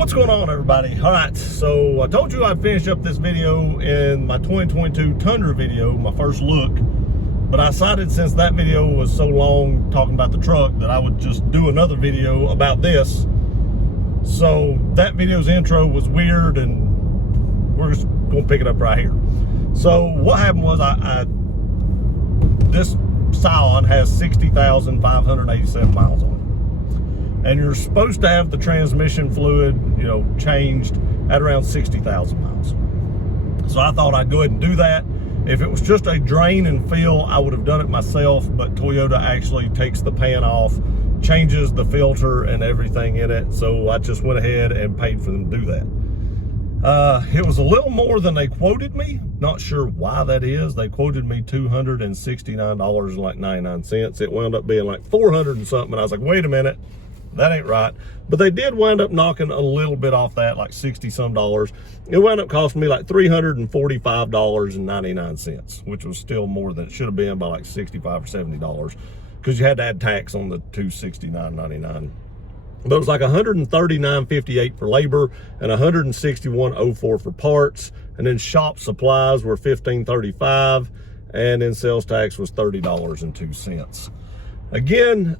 What's going on, everybody? All right, so I told you I'd finish up this video in my 2022 Tundra video, my first look, but I decided since that video was so long talking about the truck that I would just do another video about this. So that video's intro was weird, and we're just gonna pick it up right here. So what happened was this Scion has 60,587 miles on it. And you're supposed to have the transmission fluid, changed at around 60,000 miles. So I thought I'd go ahead and do that. If it was just a drain and fill, I would have done it myself, but Toyota actually takes the pan off, changes the filter and everything in it. So I just went ahead and paid for them to do that. It was a little more than they quoted me. Not sure why that is. They quoted me $269.99. It wound up being like 400 and something. And I was like, wait a minute. That ain't right. But they did wind up knocking a little bit off that, like 60 some dollars. It wound up costing me like $345.99, which was still more than it should have been by like $65 or $70, because you had to add tax on the $269.99. But it was like $139.58 for labor and $161.04 for parts. And then shop supplies were $15.35, and then sales tax was $30.02. Again,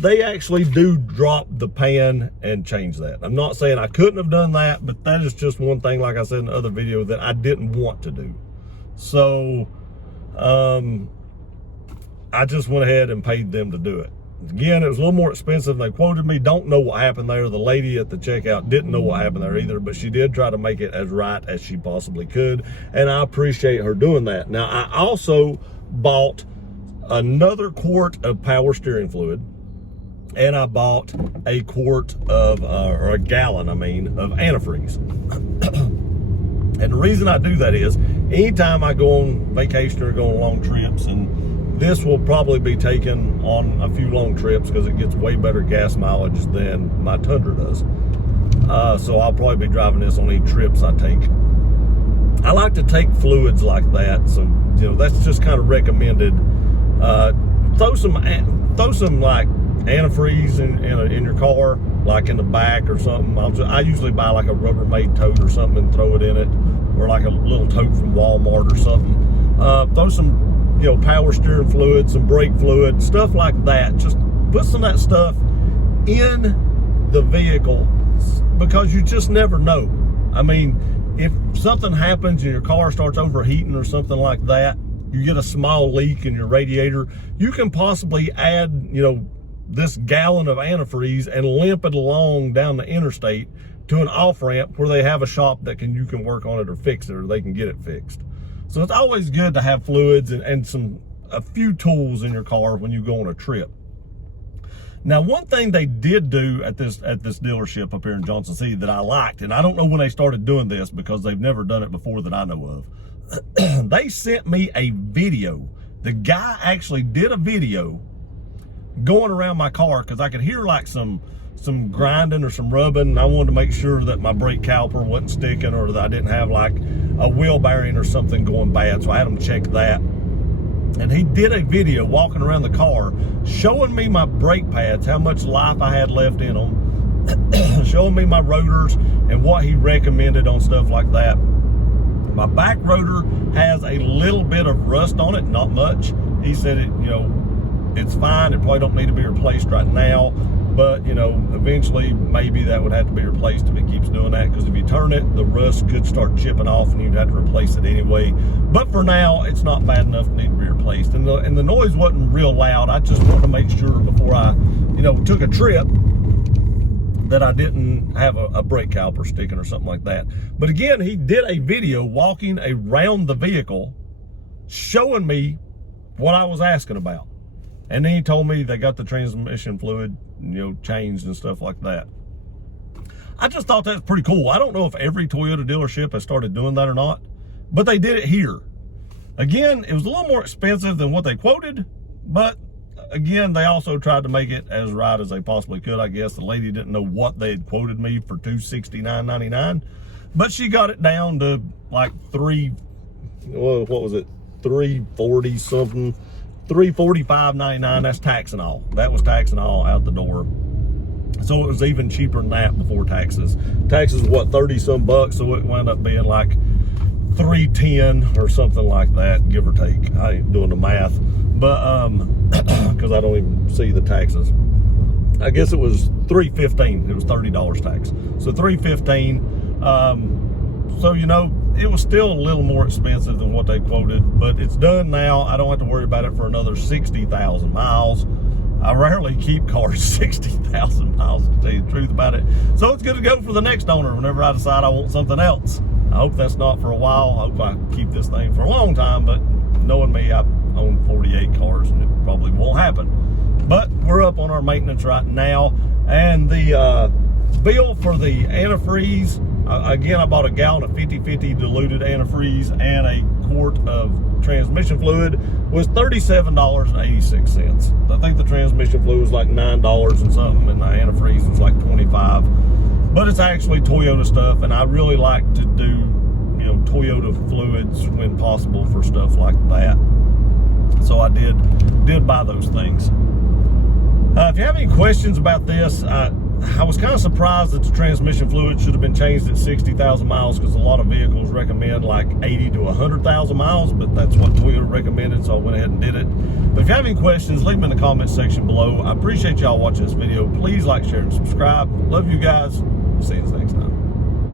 they actually do drop the pan and change that. I'm not saying I couldn't have done that, but that is just one thing, like I said in the other video, that I didn't want to do. So I just went ahead and paid them to do it. Again, it was a little more expensive than they quoted me. Don't know what happened there. The lady at the checkout didn't know what happened there either, but she did try to make it as right as she possibly could, and I appreciate her doing that. Now, I also bought another quart of power steering fluid, and I bought a quart of, or a gallon, of antifreeze. And the reason I do that is, anytime I go on vacation or go on long trips, and this will probably be taken on a few long trips because it gets way better gas mileage than my Tundra does. So I'll probably be driving this on any trips I take. I like to take fluids like that, so that's just kind of recommended. Throw some like antifreeze in your car, like in the back or something. I usually buy like a Rubbermaid tote or something and throw it in it, or like a little tote from Walmart or something. Throw some power steering fluid, some brake fluid, stuff like that. Just put some of that stuff in the vehicle, because you just never know. I mean, if something happens and your car starts overheating or something like that, you get a small leak in your radiator, you can possibly add, this gallon of antifreeze and limp it along down the interstate to an off-ramp where they have a shop that you can work on it or fix it, or they can get it fixed. So it's always good to have fluids and a few tools in your car when you go on a trip. Now, one thing they did do at this dealership up here in Johnson City that I liked, and I don't know when they started doing this because they've never done it before that I know of, they sent me a video. The guy actually did a video going around my car, because I could hear like some grinding or some rubbing, and I wanted to make sure that my brake caliper wasn't sticking, or that I didn't have like a wheel bearing or something going bad. So I had him check that. And he did a video walking around the car showing me my brake pads, how much life I had left in them, showing me my rotors and what he recommended on stuff like that. My back rotor has a little bit of rust on it, not much. He said it's fine. It probably don't need to be replaced right now, but eventually maybe that would have to be replaced if it keeps doing that, because if you turn it, the rust could start chipping off and you'd have to replace it anyway. But for now, it's not bad enough to need to be replaced. And the noise wasn't real loud. I just wanted to make sure before I took a trip that I didn't have a brake caliper sticking or something like that. But again, he did a video walking around the vehicle showing me what I was asking about. And then he told me they got the transmission fluid, changed and stuff like that. I just thought that's pretty cool. I don't know if every Toyota dealership has started doing that or not, but they did it here. Again, it was a little more expensive than what they quoted, but again, they also tried to make it as right as they possibly could. I guess the lady didn't know what they had quoted me for $269.99, but she got it down to like $340 something, $345.99. That's tax and all. That was tax and all out the door. So it was even cheaper than that before taxes. Taxes were what, 30 some bucks, so it wound up being like $310 or something like that, give or take. I ain't doing the math, but because I don't even see the taxes. I guess it was $315. It was $30 tax, so $315. So you know, it was still a little more expensive than what they quoted, but it's done now. I don't have to worry about it for another 60,000 miles. I rarely keep cars 60,000 miles, to tell you the truth about it. So it's good to go for the next owner whenever I decide I want something else. I hope that's not for a while. I hope I keep this thing for a long time, but knowing me, I own 48 cars and it probably won't happen. But we're up on our maintenance right now. And the bill for the antifreeze, again, I bought a gallon of 50/50 diluted antifreeze and a quart of transmission fluid, was $37.86. I think the transmission fluid was like $9 and something, and the antifreeze was like $25. But it's actually Toyota stuff, and I really like to do, you know, Toyota fluids when possible for stuff like that. So I did buy those things. If you have any questions about this, I was kind of surprised that the transmission fluid should have been changed at 60,000 miles, because a lot of vehicles recommend like 80 to 100,000 miles, but that's what Toyota recommended, so I went ahead and did it. But if you have any questions, leave them in the comment section below. I appreciate y'all watching this video. Please like, share, and subscribe. Love you guys. See you next time.